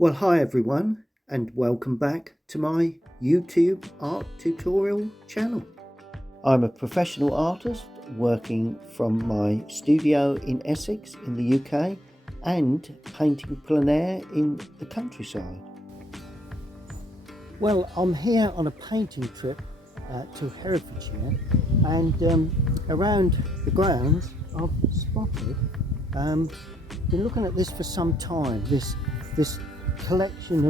Well, hi everyone, and welcome back to my YouTube art tutorial channel. I'm a professional artist working from my studio in Essex in the UK and painting plein air in the countryside. Well, I'm here on a painting trip to Herefordshire, and around the grounds I've spotted, been looking at this for some time, this collection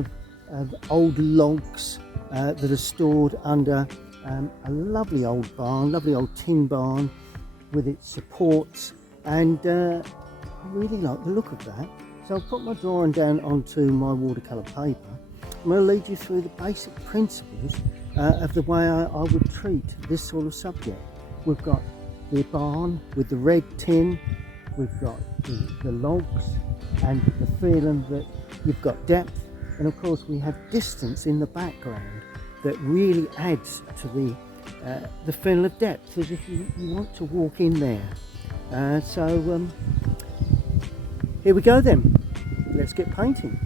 of old logs that are stored under a lovely old barn, lovely old tin barn with its supports, and I really like the look of that. So I'll put my drawing down onto my watercolour paper. I'm going to lead you through the basic principles of the way I would treat this sort of subject. We've got the barn with the red tin, we've got the logs and the feeling that you've got depth, and of course we have distance in the background that really adds to the feeling of depth, as if you want to walk in there. So here we go then, let's get painting.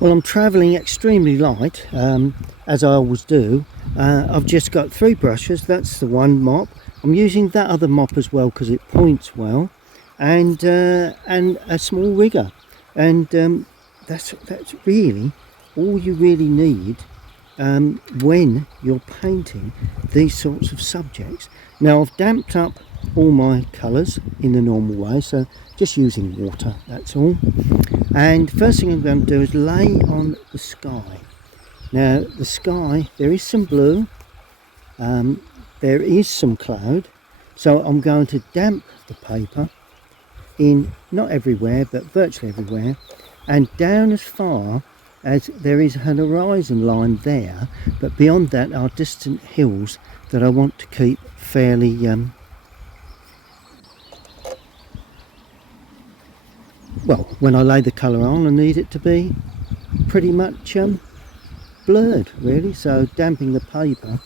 Well, I'm travelling extremely light, as I always do. I've just got 3 brushes. That's the one mop. I'm using that other mop as well because it points well, and a small rigger, and that's really all you really need when you're painting these sorts of subjects. Now I've damped up all my colours in the normal way, so just using water, that's all. And first thing I'm going to do is lay on the sky. Now the sky, there is some blue, there is some cloud, so I'm going to damp the paper in, not everywhere but virtually everywhere, and down as far as there is an horizon line there, but beyond that are distant hills that I want to keep fairly well, when I lay the colour on, I need it to be pretty much blurred, really. So damping the paper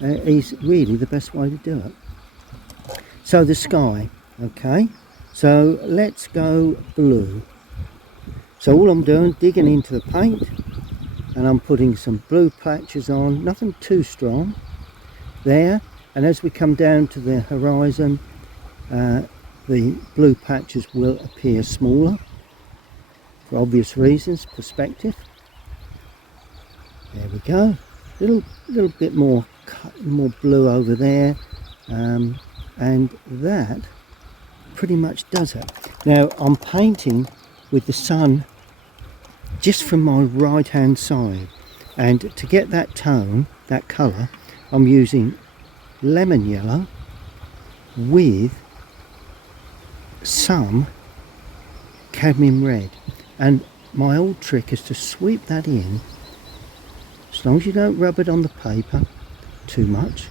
is really the best way to do it. So the sky, okay, so let's go blue. So all I'm doing, digging into the paint, and I'm putting some blue patches on, nothing too strong there, and as we come down to the horizon, the blue patches will appear smaller for obvious reasons, perspective. There we go. Little bit more blue over there, and that pretty much does it. Now I'm painting with the sun just from my right hand side, and to get that tone, that colour, I'm using lemon yellow with some cadmium red, and my old trick is to sweep that in, as long as you don't rub it on the paper too much,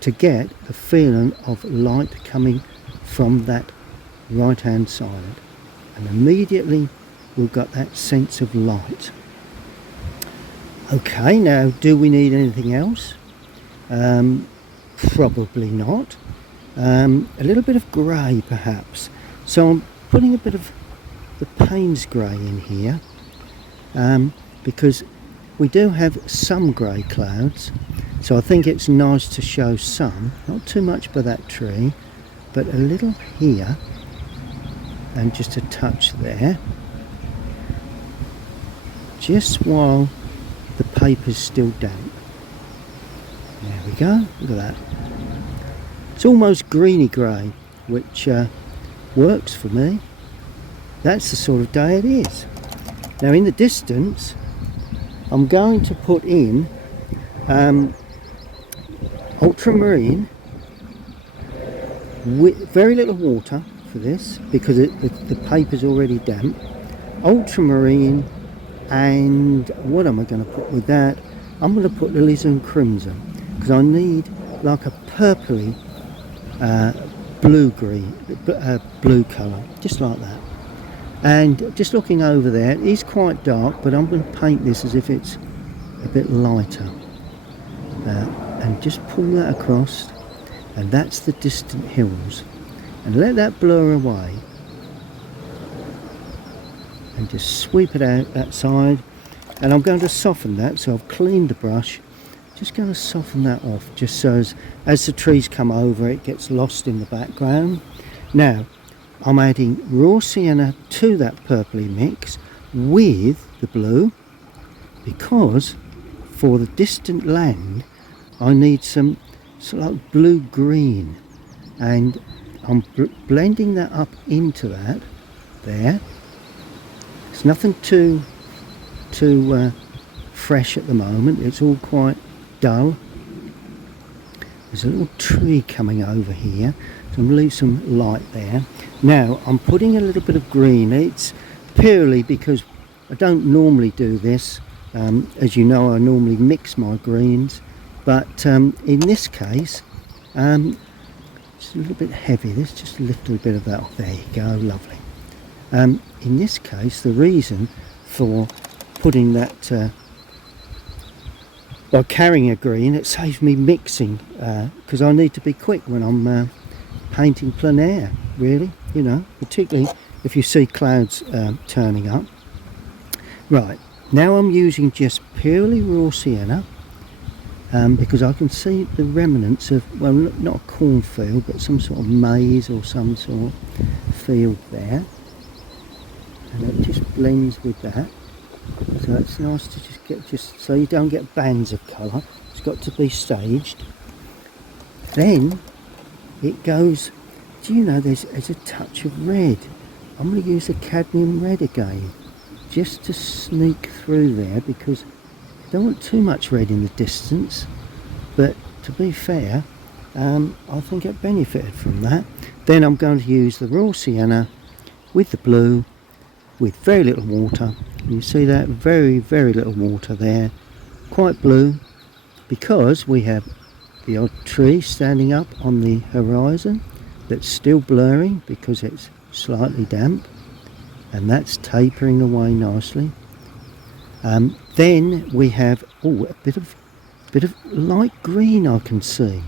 to get the feeling of light coming from that right hand side, and immediately we've got that sense of light. Okay, now do we need anything else? Probably not. A little bit of grey perhaps, so I'm putting a bit of the Payne's grey in here, because we do have some grey clouds, so I think it's nice to show some, not too much for that tree, but a little here and just a touch there, just while the paper's still damp. There we go, look at that. It's almost greeny grey, which works for me. That's the sort of day it is. Now in the distance, I'm going to put in ultramarine with very little water for this, because the paper's already damp. Ultramarine, and what am I going to put with that? I'm going to put alizarin crimson, because I need like a purpley blue colour, just like that. And just looking over there, it is quite dark, but I'm going to paint this as if it's a bit lighter, and just pull that across, and that's the distant hills, and let that blur away, and just sweep it out that side. And I'm going to soften that, so I've cleaned the brush, just going to soften that off, just so as the trees come over it gets lost in the background. Now I'm adding raw sienna to that purpley mix with the blue, because for the distant land I need some sort of like blue green, and I'm blending that up into that there. It's nothing too fresh at the moment, it's all quite dull. There's a little tree coming over here, so I'm going to leave some light there. Now I'm putting a little bit of green. It's purely because I don't normally do this. As you know, I normally mix my greens, but in this case it's a little bit heavy. There's just a little bit of that. Oh, there you go, lovely. In this case, the reason for putting that by carrying a green, it saves me mixing, because I need to be quick when I'm painting plein air, really, you know, particularly if you see clouds turning up. Right, now I'm using just purely raw sienna, because I can see the remnants of, well, not a cornfield, but some sort of maize or some sort of field there, and it just blends with that. So it's nice to just get, just so you don't get bands of colour. It's got to be staged. Then it goes, do you know, there's a touch of red. I'm going to use a cadmium red again, just to sneak through there, because I don't want too much red in the distance, but to be fair, I think it benefited from that. Then I'm going to use the raw sienna with the blue, with very little water. You see that, very little water there, quite blue, because we have the odd tree standing up on the horizon that's still blurring because it's slightly damp, and that's tapering away nicely. Then we have a bit of light green I can see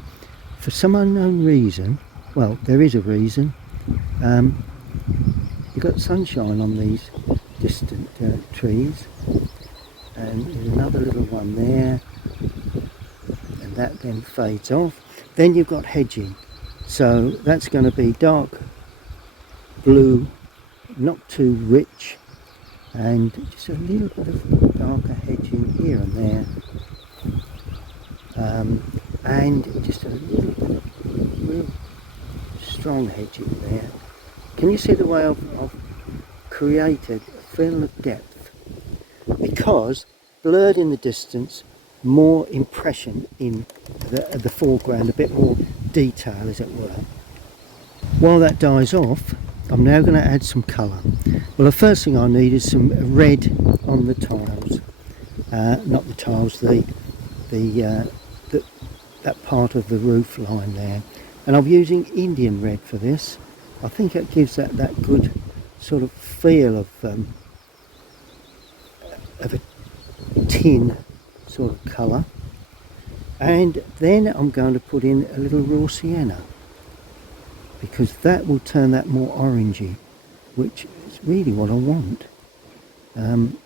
for some unknown reason. Well, there is a reason. You've got sunshine on these distant trees, and there's another little one there, and that then fades off. Then you've got hedging, so that's going to be dark blue, not too rich, and just a little bit of darker hedging here and there, and just a little bit of real strong hedging there. Can you see the way I've created a feel of depth? Because blurred in the distance, more impression in the foreground, a bit more detail as it were. While that dies off, I'm now going to add some colour. Well, the first thing I need is some red on the tiles. Not the tiles, that part of the roof line there. And I'm using Indian red for this. I think it gives that good sort of feel of a tin sort of colour. And then I'm going to put in a little raw sienna, because that will turn that more orangey, which is really what I want. And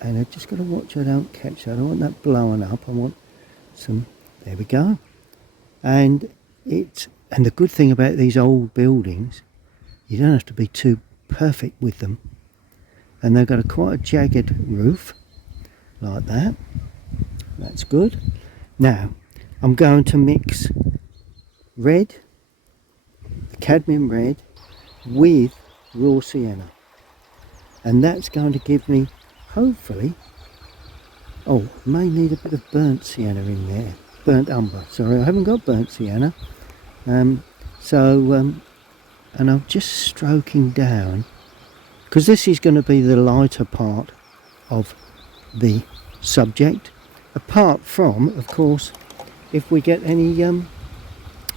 I've just got to watch I don't catch that. I don't want that blowing up. I want some, there we go. And the good thing about these old buildings, you don't have to be too perfect with them. And they've got quite a jagged roof, like that. That's good. Now, I'm going to mix red, the cadmium red, with raw sienna. And that's going to give me, hopefully, may need a bit of burnt sienna in there. Burnt umber, sorry, I haven't got burnt sienna. And I'm just stroking down, because this is going to be the lighter part of the subject, apart from, of course, if we get any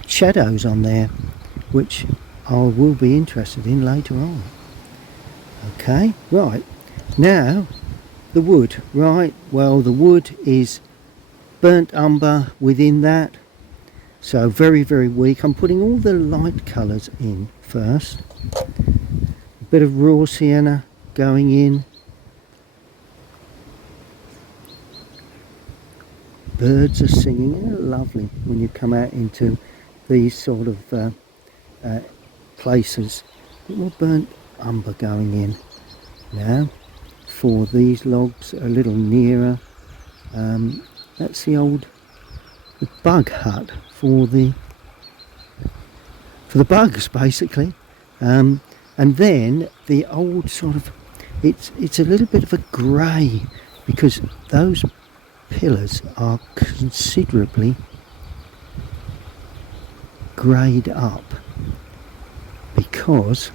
shadows on there, which I will be interested in later on. Okay, right, now The wood, right, well the wood is burnt umber within that, so very, very weak. I'm putting all the light colours in first. A bit of raw sienna going in. Birds are singing. Isn't it lovely when you come out into these sort of places? A bit more burnt umber going in now for these logs a little nearer. That's the bug hut for the bugs, basically. And then the old sort of, it's a little bit of a grey, because those pillars are considerably greyed up because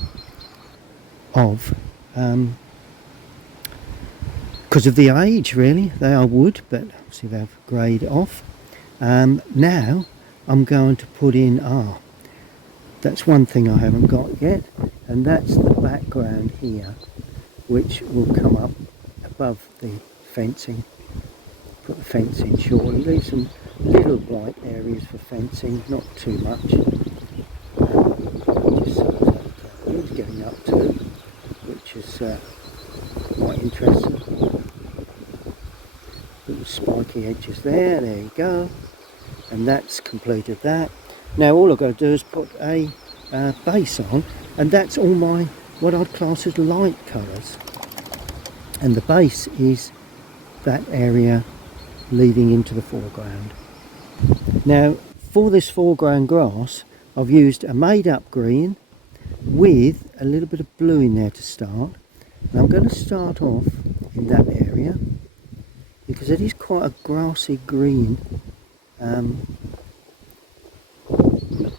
of the age, really. They are wood, but obviously they've greyed off. Now I'm going to put in, that's one thing I haven't got yet, and that's the background here, which will come up above the fencing. Put the fence in shortly, leave some little white areas for fencing, not too much. Just so that it's getting up to, which is quite interesting. Little spiky edges there you go. And that's completed that. Now all I've got to do is put a base on, and that's all my, what I'd class as light colours. And the base is that area leading into the foreground. Now for this foreground grass, I've used a made up green with a little bit of blue in there to start. And I'm going to start off in that area because it is quite a grassy green,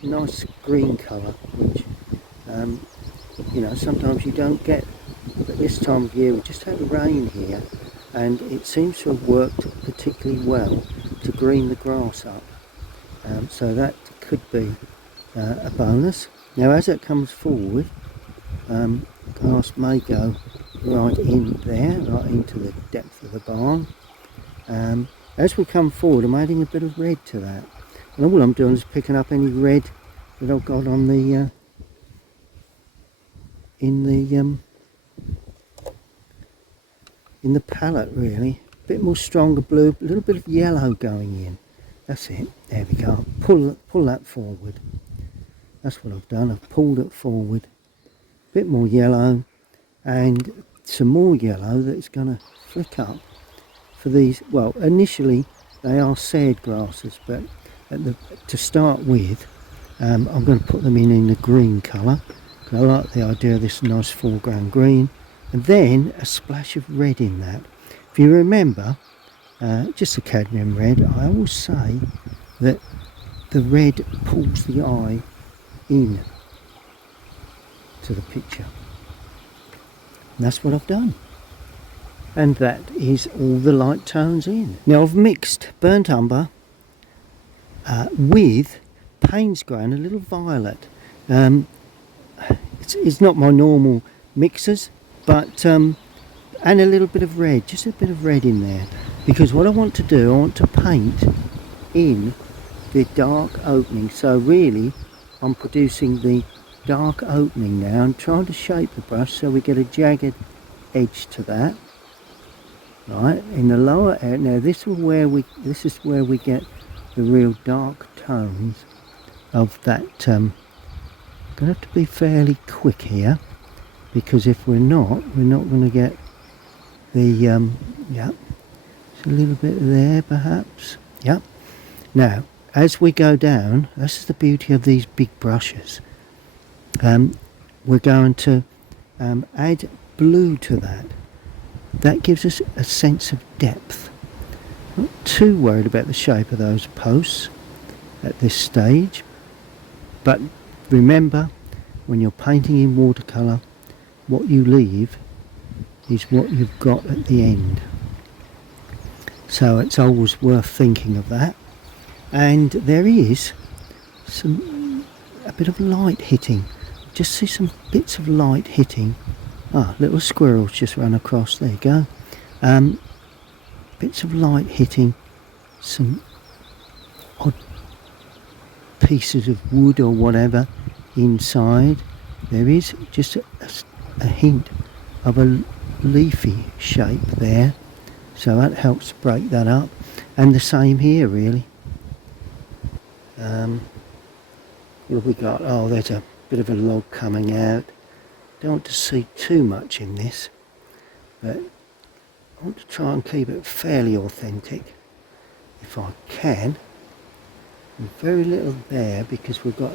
nice green colour, which you know, sometimes you don't get. But this time of year we just had rain here, and it seems to have worked particularly well to green the grass up, so that could be a bonus. Now as it comes forward, grass may go right in there, right into the depth of the barn. As we come forward, I'm adding a bit of red to that, and all I'm doing is picking up any red that I've got on the in the palette, really. A bit more stronger blue, a little bit of yellow going in. That's it. There we go. Pull that forward. That's what I've done. I've pulled it forward. A bit more yellow, and some more yellow that's going to flick up for these. Well, initially they are sared grasses, but to start with, I'm going to put them in the green colour. I like the idea of this nice foreground green, and then a splash of red in that. If you remember, just a cadmium red, I always say that the red pulls the eye in to the picture. And that's what I've done. And that is all the light tones in. Now I've mixed burnt umber with Payne's Grey and a little violet. It's not my normal mixers, but and a little bit of red, just a bit of red in there, because what I want to do, I want to paint in the dark opening. So really I'm producing the dark opening now and trying to shape the brush so we get a jagged edge to that. Right, in the lower area, now this is where we get the real dark tones of that. Going to have to be fairly quick here, because if we're not going to get the yeah, it's a little bit there perhaps. Yep. Now as we go down, this is the beauty of these big brushes. We're going to add blue to that. That gives us a sense of depth. Not too worried about the shape of those posts at this stage, but remember, when you're painting in watercolour, what you leave is what you've got at the end. So it's always worth thinking of that. And there is a bit of light hitting. Just see some bits of light hitting. Little squirrels just run across. There you go. bits of light hitting some odd pieces of wood or whatever inside. There is just a hint of a leafy shape there, so that helps break that up, and the same here really. What have we got? Oh, there's a bit of a log coming out. Don't want to see too much in this, but I want to try and keep it fairly authentic if I can. And very little there because we've got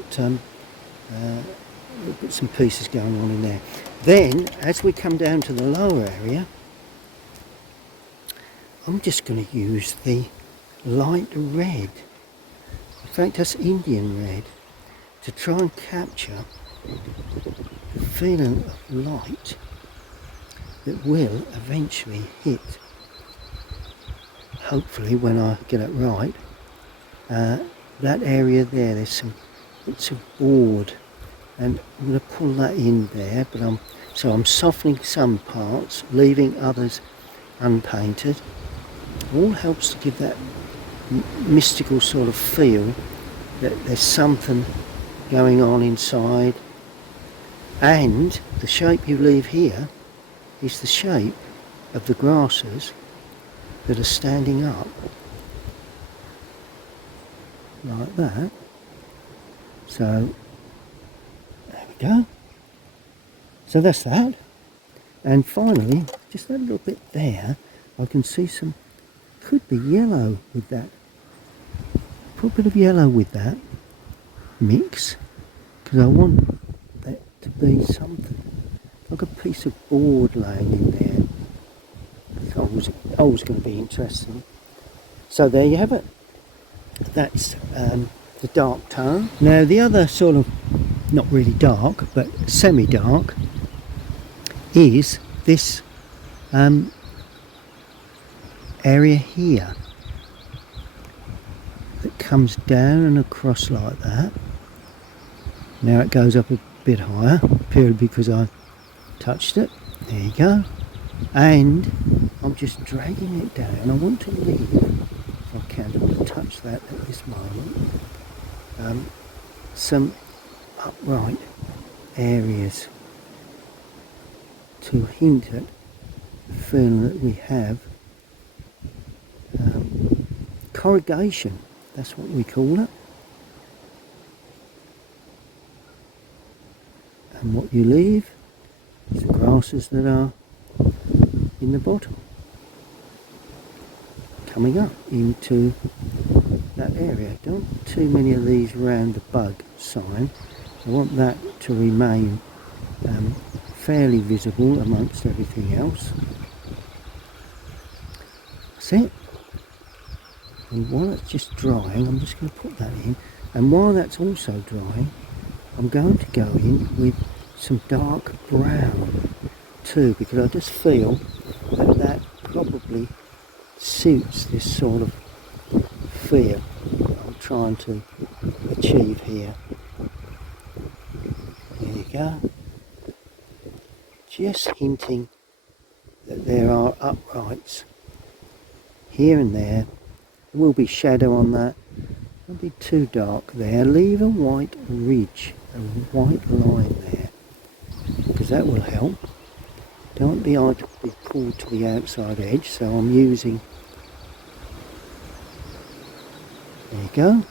bits and pieces going on in there. Then as we come down to the lower area, I'm just going to use the light red, in fact that's Indian red, to try and capture the feeling of light that will eventually hit, hopefully when I get it right, that area there. There's some bits of board and I'm going to pull that in there, but I'm softening some parts, leaving others unpainted. All helps to give that mystical sort of feel that there's something going on inside, and the shape you leave here is the shape of the grasses that are standing up like that. So there we go. So that's that. And finally, just that little bit there, I can see some, could be yellow with that. Put a bit of yellow with that mix, because I want that to be something like a piece of board laying in there. It's always going to be interesting. So there you have it. That's the dark tone. Now the other sort of, not really dark, but semi-dark, is this area here that comes down and across like that. Now it goes up a bit higher, purely because I touched it. There you go. And I'm just dragging it down. I want to leave, if I can, I want to touch that at this moment, some upright areas to hint at the feeling that we have corrugation, that's what we call it. And what you leave is the grasses that are in the bottom, coming up into that area. Don't want too many of these round the bug sign. I want that to remain fairly visible amongst everything else. That's it. And while it's just drying, I'm just going to put that in. And while that's also drying, I'm going to go in with some dark brown too, because I just feel that that probably suits this sort of feel that I'm trying to achieve here. There you go. Just hinting that there are uprights here and there. There will be shadow on that. Don't be too dark there. Leave a white ridge, a white line there, because that will help. Don't want the eye to be pulled to the outside edge, so I'm using, there you go.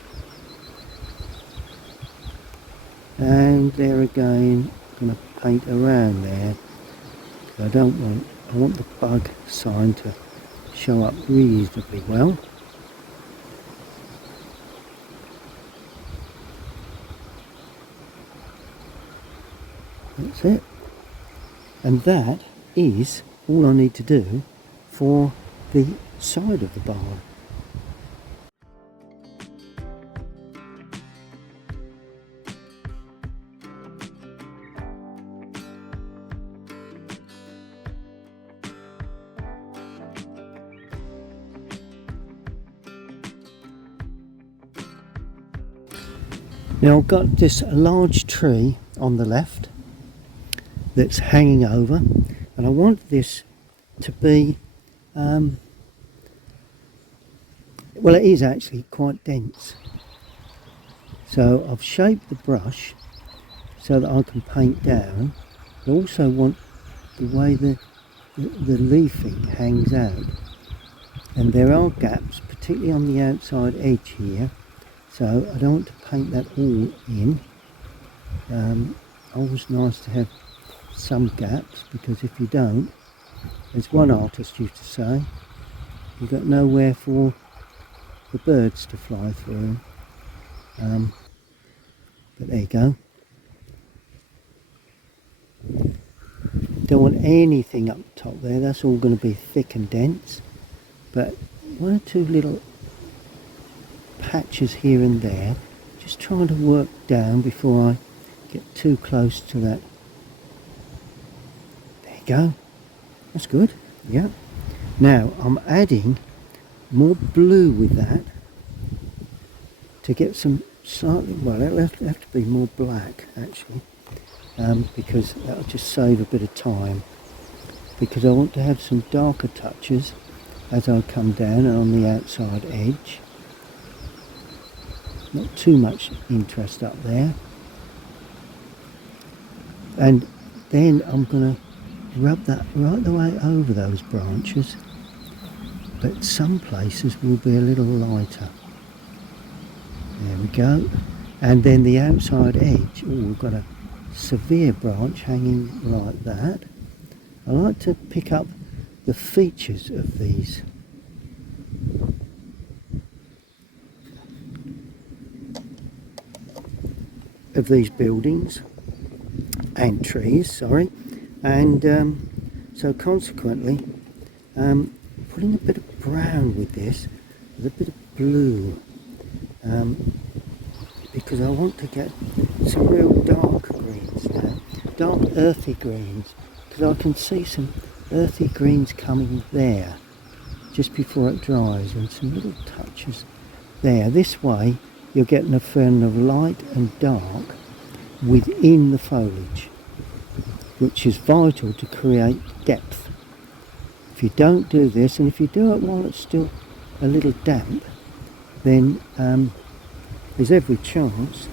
And there again, I'm going to paint around there. I want the bug sign to show up reasonably well. That's it. And that is all I need to do for the side of the barn. Now I've got this large tree on the left that's hanging over, and I want this to be well, it is actually quite dense. So I've shaped the brush so that I can paint down. I also want the way the leafing hangs out. And there are gaps, particularly on the outside edge here. So I don't want to paint that all in. Always nice to have some gaps, because if you don't, as one artist used to say, you've got nowhere for the birds to fly through. But there you go. Don't want anything up top there, that's all going to be thick and dense. But one or two little patches here and there, just trying to work down before I get too close to that. There you go. That's good. Yeah. Now I'm adding more blue with that to get some slightly, well, it'll have to be more black actually, because that'll just save a bit of time, because I want to have some darker touches as I come down and on the outside edge. Not too much interest up there. And then I'm going to rub that right the way over those branches, but some places will be a little lighter. There we go. And then the outside edge, oh, we've got a severe branch hanging like that. I like to pick up the features of these. Buildings and trees, sorry. And so consequently, putting a bit of brown with this, with a bit of blue, because I want to get some real dark greens now, dark earthy greens, because I can see some earthy greens coming there just before it dries, and some little touches there. This way you're getting a feeling of light and dark within the foliage, which is vital to create depth. If you don't do this, and if you do it while it's still a little damp, then there's every chance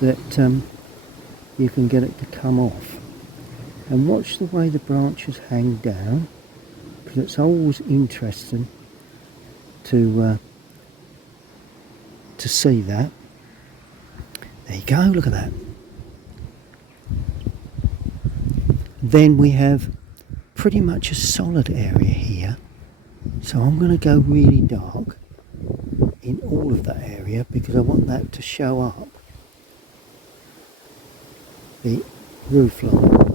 that you can get it to come off. And watch the way the branches hang down, because it's always interesting to see that. There you go, look at that. Then we have pretty much a solid area here, so I'm going to go really dark in all of that area, because I want that to show up the roof line.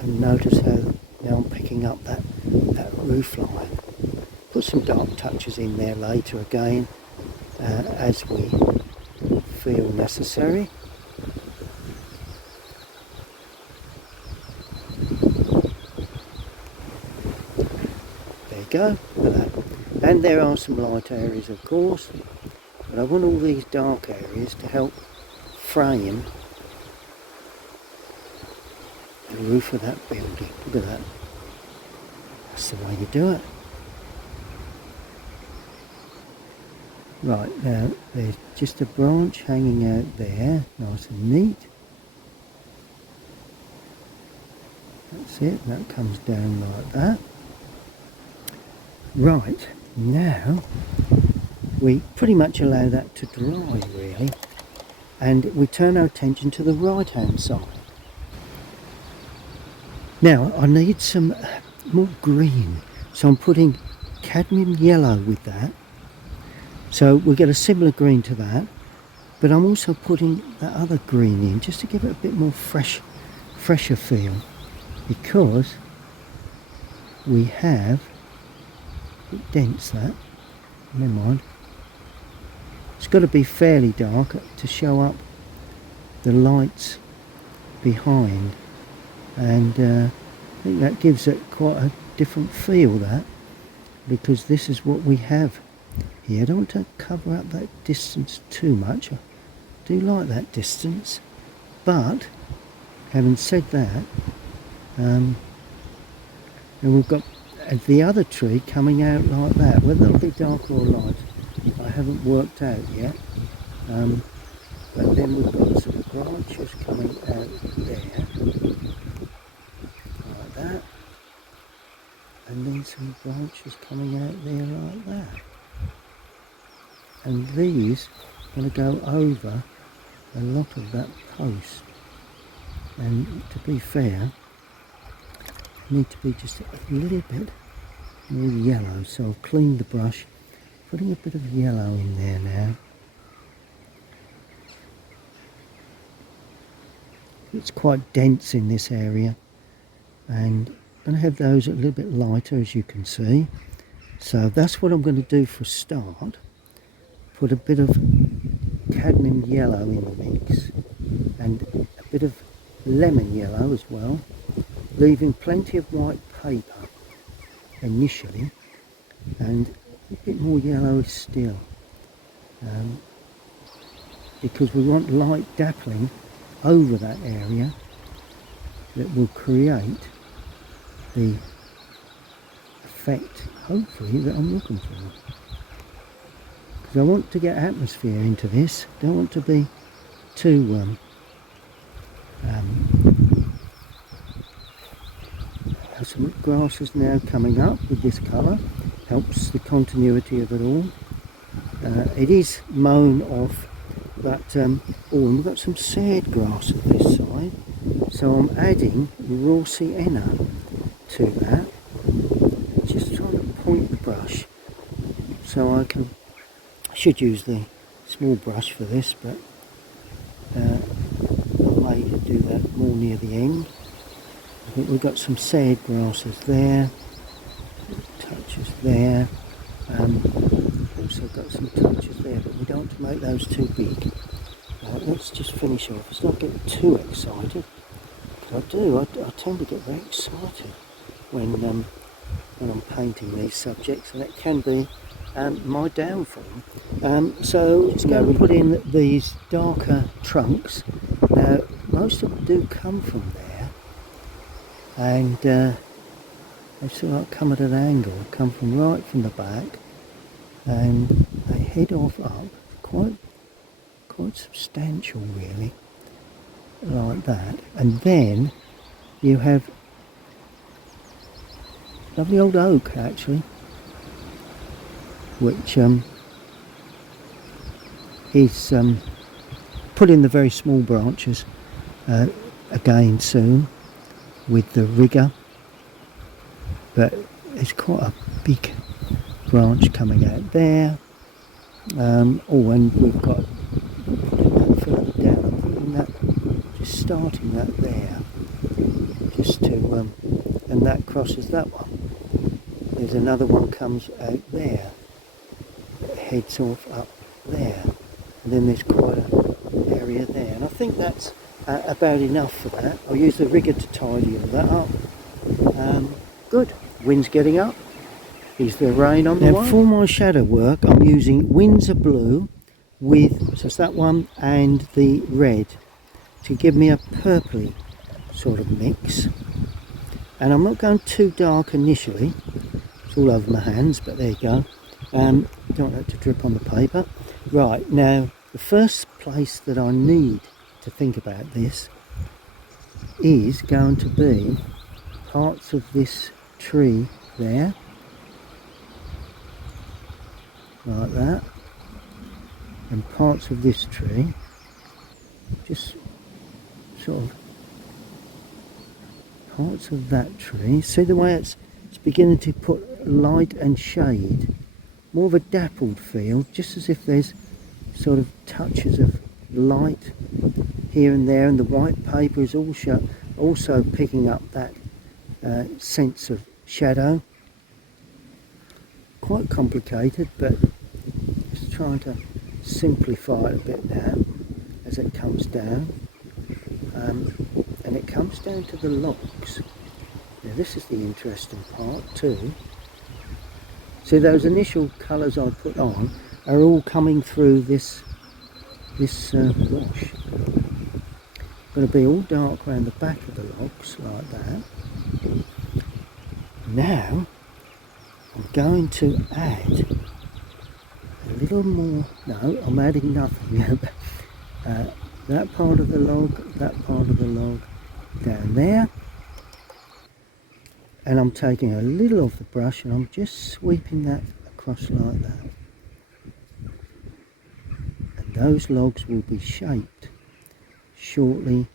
And notice how now I'm picking up that roof line. Put some dark touches in there later again, as we feel necessary. There you go, look at that. And there are some light areas, of course, but I want all these dark areas to help frame the roof of that building. Look at that. That's the way you do it. Right, now there's just a branch hanging out there, nice and neat. That's it, that comes down like that. Right, now we pretty much allow that to dry really, and we turn our attention to the right hand side. Now I need some more green, so I'm putting cadmium yellow with that. So we get a similar green to that, but I'm also putting that other green in just to give it a bit more fresher feel, because we have a bit dense that. Never mind. It's got to be fairly dark to show up the lights behind, and I think that gives it quite a different feel, that, because this is what we have here. I don't want to cover up that distance too much. I do like that distance, but having said that, And we've got the other tree coming out like that. Whether it'll be dark or light, I haven't worked out yet. But then we've got some branches coming out there, like that. And then some branches coming out there like that. And these are going to go over a lot of that post. And to be fair, need to be just a little bit more yellow. So I've cleaned the brush, putting a bit of yellow in there now. It's quite dense in this area, and I'm going to have those a little bit lighter, as you can see. So that's what I'm going to do for a start. Put a bit of cadmium yellow in the mix and a bit of lemon yellow as well, leaving plenty of white paper initially and a bit more yellow still, because we want light dappling over that area that will create the effect, hopefully, that I'm looking for. Because I want to get atmosphere into this, don't want to be too some grasses now coming up with this colour, helps the continuity of it all. It is mown off, but and we've got some sage grass at this side, so I'm adding raw sienna to that. Just trying to point the brush so I should use the small brush for this, but I may do that more near the end. I think we've got some sage grasses there, touches there, also got some touches there, but we don't want to make those too big. Let's just finish off. Let's not get too excited. I tend to get very excited when I'm painting these subjects, and it can be my downfall. So let's go and put in these darker trunks. Now most of them do come from there, and they sort of come at an angle, come from right from the back, and they head off up quite substantial, really, like that. And then you have lovely old oak, actually, which is put in the very small branches again soon with the rigger, but it's quite a big branch coming out there. And we've got putting that further down. I'm putting that, just starting that there, just to and that crosses that one. There's another one comes out there that heads off up there, and then there's quite an area there, and I think that's about enough for that. I'll use the rigger to tidy all that up. Good. Wind's getting up. Is there rain on the way? Now for my shadow work I'm using Windsor Blue with, so it's that one and the red, to give me a purpley sort of mix. And I'm not going too dark initially. It's all over my hands, but there you go. Don't want that to drip on the paper. Right, now the first place that I need to think about this is going to be parts of this tree there, like that, and parts of this tree, just sort of parts of that tree. See the way it's beginning to put light and shade, more of a dappled feel, just as if there's sort of touches of light here and there, and the white paper is also picking up that sense of shadow. Quite complicated, but just trying to simplify it a bit now as it comes down, and it comes down to the locks. Now this is the interesting part too. See, those initial colours I put on are all coming through this wash. Going to be all dark around the back of the locks like that. Now I'm going to add a little more. No, I'm adding nothing. That part of the log, down there. And I'm taking a little of the brush and I'm just sweeping that across like that. And those logs will be shaped shortly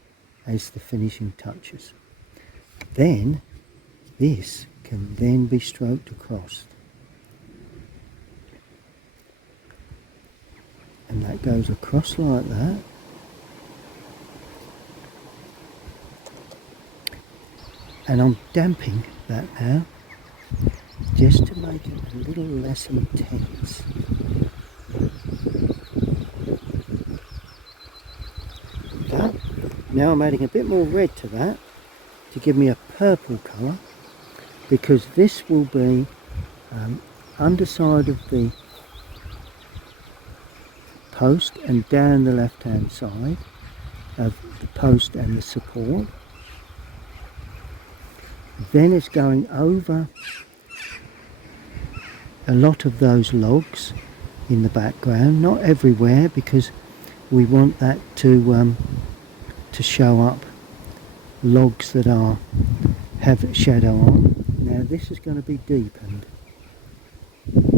as the finishing touches. Then this can then be stroked across. And that goes across like that. And I'm damping that now, just to make it a little less intense. Okay. Now I'm adding a bit more red to that, to give me a purple colour, because this will be underside of the post and down the left hand side of the post and the support. Then it's going over a lot of those logs in the background, not everywhere, because we want that to show up logs that have shadow on. Now this is going to be deepened. There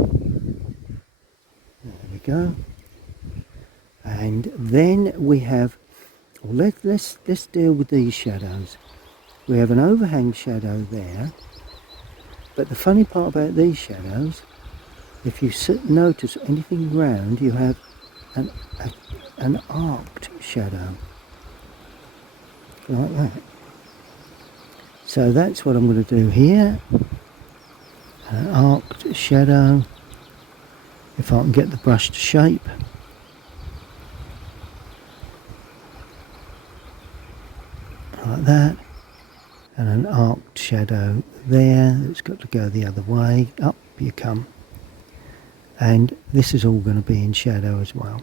we go. And then we have, well, let's deal with these shadows. We have an overhang shadow there, but the funny part about these shadows, if you notice anything round, you have an arced shadow, like that. So that's what I'm going to do here, an arced shadow, if I can get the brush to shape. Like that. And an arced shadow there, it's got to go the other way, up you come. And this is all going to be in shadow as well.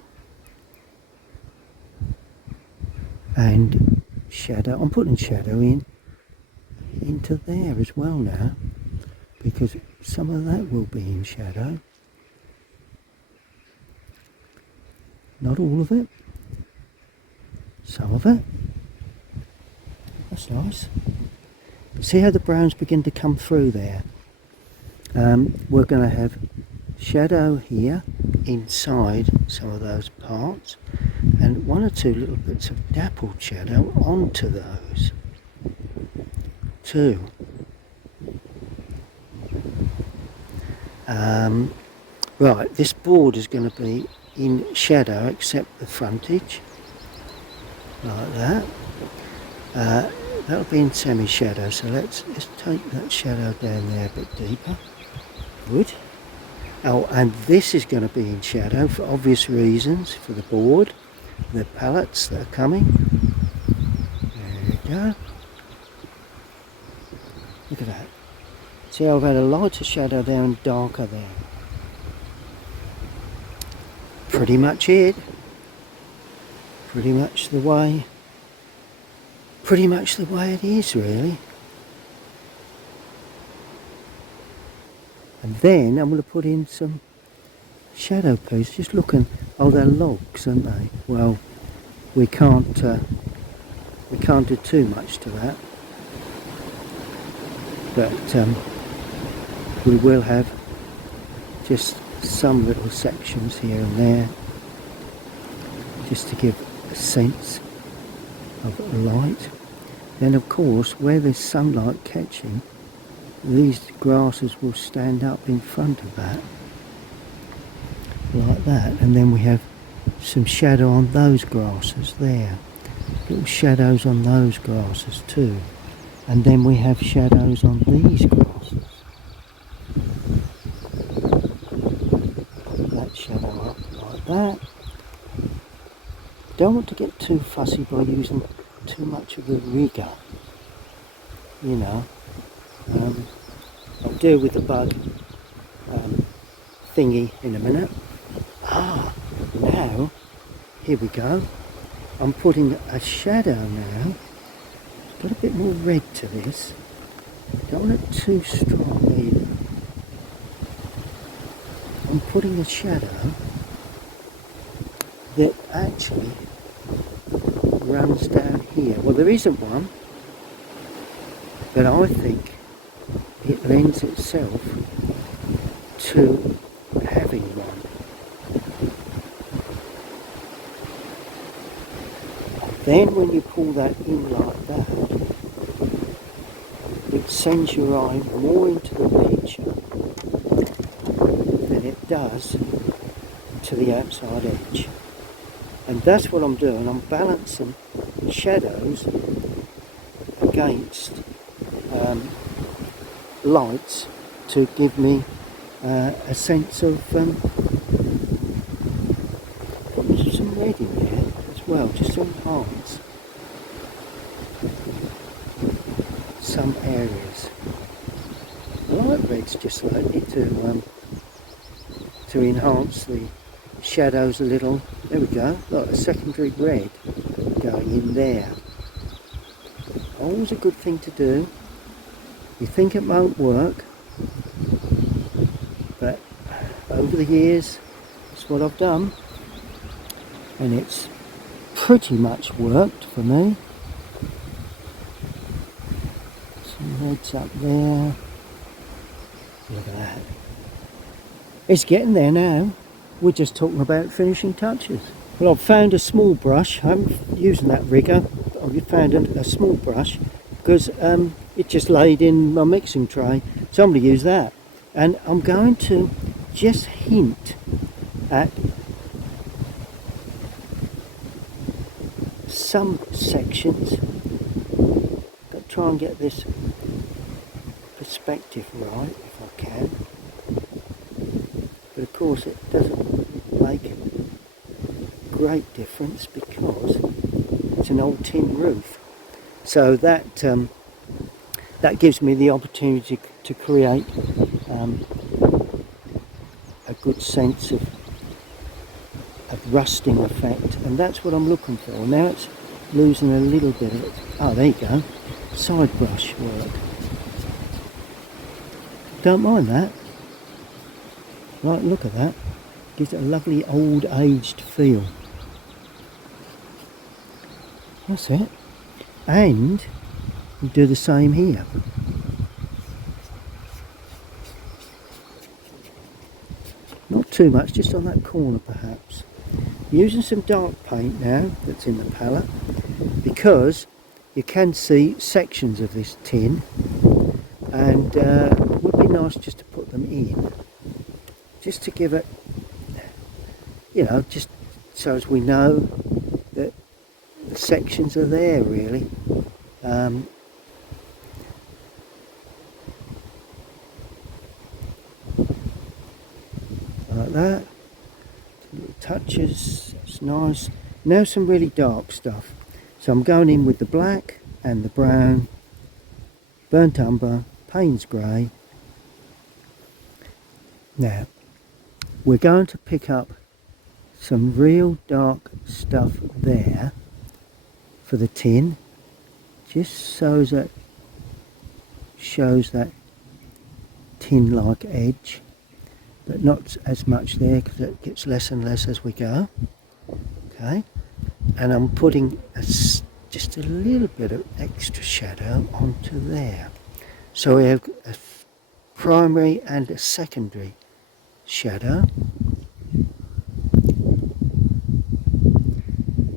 And shadow, I'm putting shadow into there as well now, because some of that will be in shadow. Not all of it, some of it. That's nice. See how the browns begin to come through there? We're going to have shadow here inside some of those parts, and one or two little bits of dappled shadow onto those too. Right, this board is going to be in shadow except the frontage, like that. That'll be in semi-shadow, so let's take that shadow down there a bit deeper. Good. Oh, and this is going to be in shadow for obvious reasons, for the board, the palettes that are coming. There we go. Look at that. See how I've had a lighter shadow there and darker there. Pretty much it. Pretty much the way it is, really. And then I'm going to put in some shadow pieces. Just looking, oh, they're logs, aren't they? Well, we can't do too much to that, but we will have just some little sections here and there, just to give a sense of light. Then of course, where there's sunlight catching, these grasses will stand up in front of that, like that. And then we have some shadow on those grasses there, little shadows on those grasses too. And then we have shadows on these grasses. Put that shadow up like that. Don't want to get too fussy by using too much of the rigor, you know. I'll deal with the bug thingy in a minute. Now, here we go. I'm putting a shadow now. Put a bit more red to this. Don't want it too strong either. I'm putting a shadow that actually runs down here. Well, there isn't one, but I think it lends itself to having one. Then when you pull that in like that, it sends your eye more into the picture than it does to the outside edge. And that's what I'm doing. I'm balancing shadows against lights to give me a sense of putting some red in there as well, just to enhance some areas. I like reds just slightly to enhance the shadows a little. There we go, like a secondary red going in there. Always a good thing to do. You think it won't work, but over the years it's what I've done, and it's pretty much worked for me. Some reds up there. Look at that. It's getting there now. We're just talking about finishing touches. Well, I've found a small brush. I'm using that rigger. I've found a small brush because it just laid in my mixing tray. So I'm going to use that. And I'm going to just hint at some sections. Got to try and get this perspective right if I can. But of course it doesn't make a great difference because it's an old tin roof. So that that gives me the opportunity to create a good sense of rusting effect, and that's what I'm looking for. Now it's losing a little bit of it. Oh, there you go. Side brush work. Don't mind that. Right, look at that. Gives it a lovely old aged feel. That's it. And we do the same here. Not too much, just on that corner perhaps. Using some dark paint now that's in the palette, because you can see sections of this tin, and it would be nice just to put them in, just to give it, you know, just so as we know that the sections are there really. Like that. Little touches, it's nice. Now some really dark stuff. So I'm going in with the black and the brown, burnt umber, Payne's grey. Now we're going to pick up some real dark stuff there for the tin, just so that shows that tin-like edge, but not as much there because it gets less and less as we go. Okay, and I'm putting just a little bit of extra shadow onto there. So we have a primary and a secondary shadow,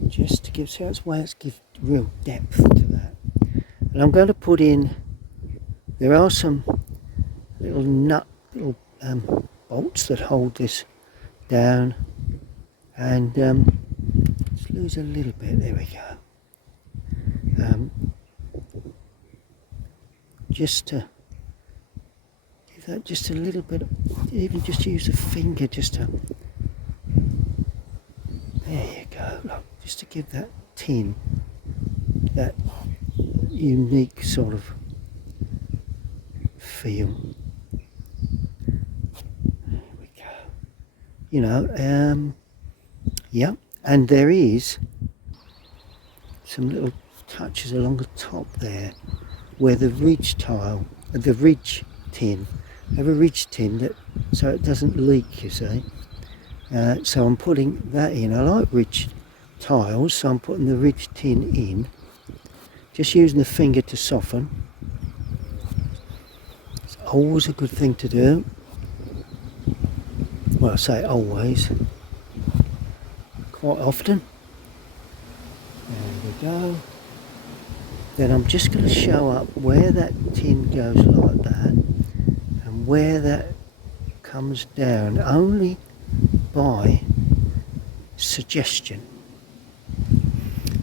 just to give, so that's why it's give real depth to that. And I'm going to put in, there are some little bolts that hold this down, and let's lose a little bit, there we go. Just to give that just a little bit, even just use a finger just to, there you go, look, just to give that tin that unique sort of feel. There we go. You know, yeah, and there is some little touches along the top there where the ridge tile the ridge tin. I have a ridge tin that so it doesn't leak, you see. So I'm putting that in. I like ridge tiles, so I'm putting the ridge tin in. Just using the finger to soften. It's always a good thing to do. Well, I say always. Quite often. There we go. Then I'm just going to show up where that tin goes like that and where that comes down only by suggestion.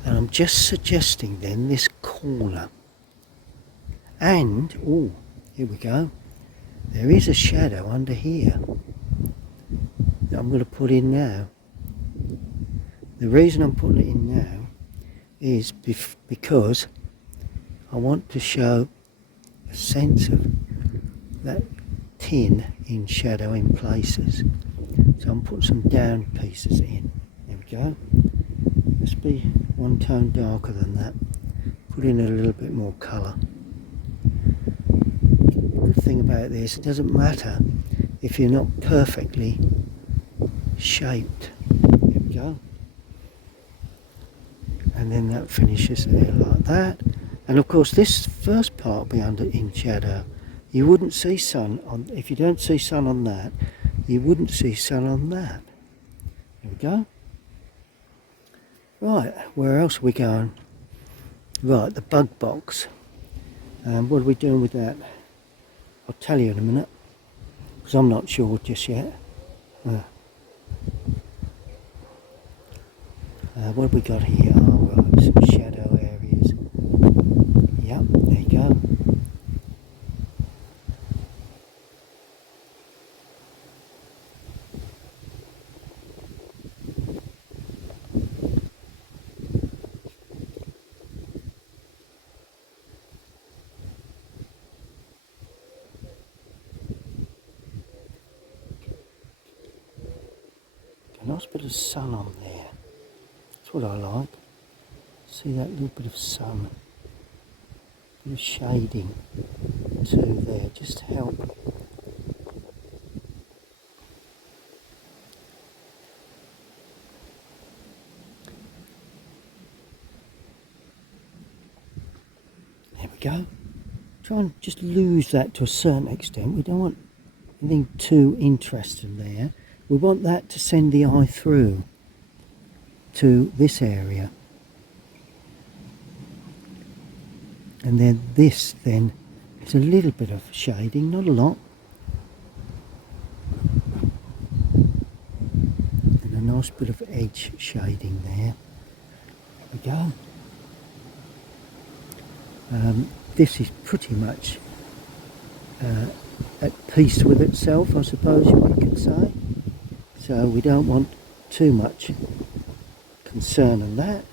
And I'm just suggesting then this corner. And, oh, here we go. There is a shadow under here that I'm going to put in now. The reason I'm putting it in now is because I want to show a sense of that tin in shadow in places. So I'm putting some down pieces in. There we go. Let's be one tone darker than that. Put in a little bit more colour. The good thing about this, it doesn't matter if you're not perfectly shaped. There we go. And then that finishes there like that. And of course this first part will be under in shadow. You wouldn't see sun on, if you don't see sun on that, you wouldn't see sun on that. There we go. Right, where else are we going? Right, the bug box. What are we doing with that? I'll tell you in a minute, because I'm not sure just yet. What have we got here? Oh, right, some shadow areas. Yep, there you go. A nice bit of sun on there. That's what I like. See that little bit of sun. Bit of shading too there, just to help. There we go. Try and just lose that to a certain extent. We don't want anything too interesting there. We want that to send the eye through to this area. And then this then is a little bit of shading, not a lot. And a nice bit of edge shading there. There we go. This is pretty much at peace with itself, I suppose you could say. So we don't want too much concern on that.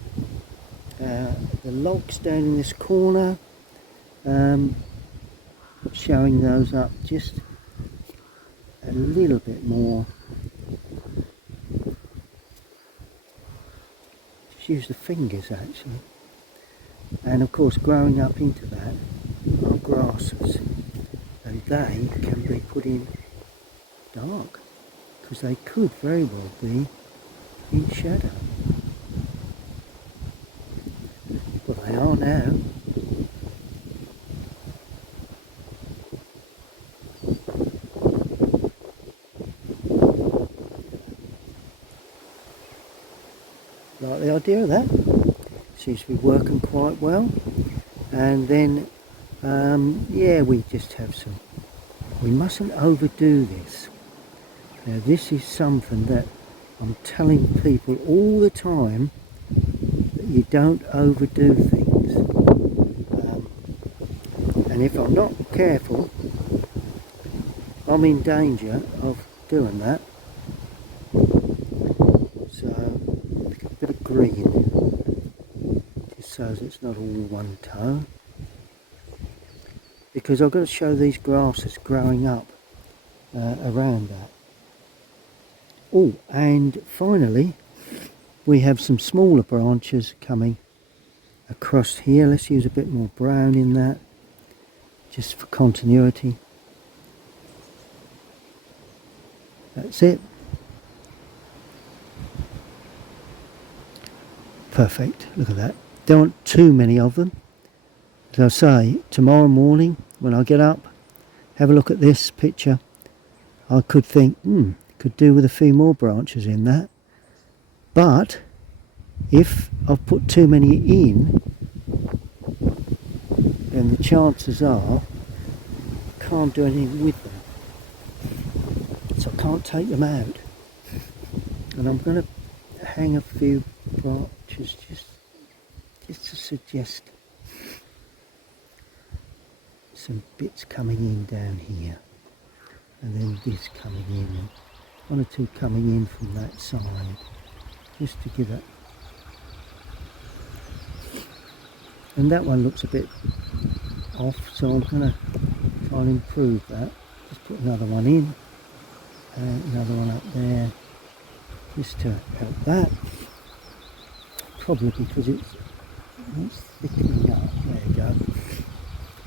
The logs down in this corner, showing those up just a little bit more. Just use the fingers actually. And of course growing up into that are grasses, and they can be put in dark because they could very well be in shadow. Well, they are now. Like the idea of that. Seems to be working quite well. And then, yeah, we just have some. We mustn't overdo this. Now, this is something that I'm telling people all the time, that you don't overdo things. And if I'm not careful, I'm in danger of doing that. So, a bit of green, just so it's not all one tone. Because I've got to show these grasses growing up around that. Oh, and finally, we have some smaller branches coming across here. Let's use a bit more brown in that, just for continuity. That's it. Perfect. Look at that. Don't want too many of them. As I say, tomorrow morning when I get up, have a look at this picture. I could think, could do with a few more branches in that. But if I've put too many in, then the chances are I can't do anything with them. So I can't take them out. And I'm going to hang a few branches just to suggest some bits coming in down here, and then this coming in, and one or two coming in from that side, just to give it. And that one looks a bit off, so I'm going to try and improve that. Just put another one in, and another one up there, just to help that. Probably because it's thickening up. There you go.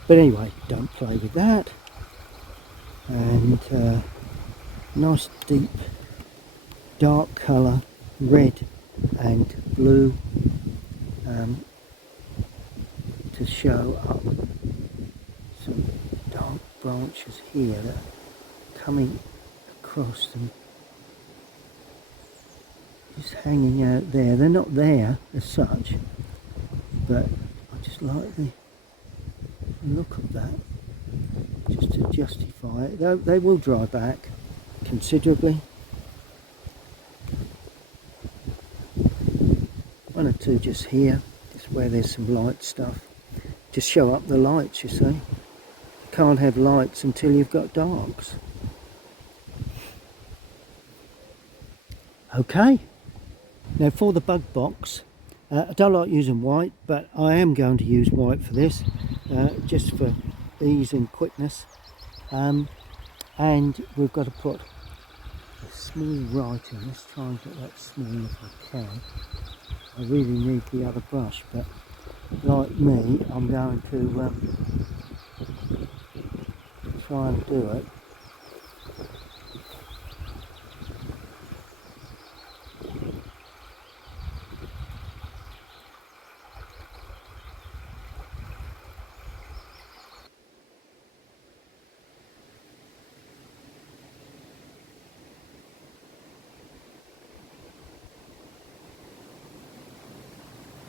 But anyway, don't play with that. And nice deep dark colour, red and blue, to show up some dark branches here that are coming across them, just hanging out there. They're not there as such, but I just like the look of that, just to justify it. They will dry back considerably. One or two just here, just where there's some light stuff. Just show up the lights, you see. You can't have lights until you've got darks. Okay, now for the bug box, I don't like using white, but I am going to use white for this, just for ease and quickness. And we've got to put a small writing. Let's try and get that small if I can. I really need the other brush, but like me, I'm going to try and do it.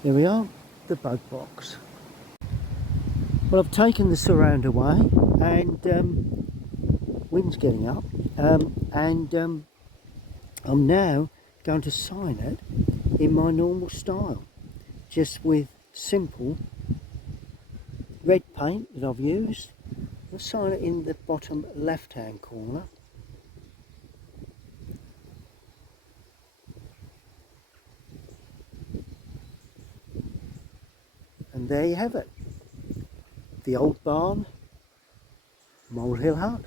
There we are, the bug box. Well, I've taken the surround away, and wind's getting up, and I'm now going to sign it in my normal style, just with simple red paint that I've used. I'll sign it in the bottom left hand corner. And there you have it, the old barn, Molehill Hut.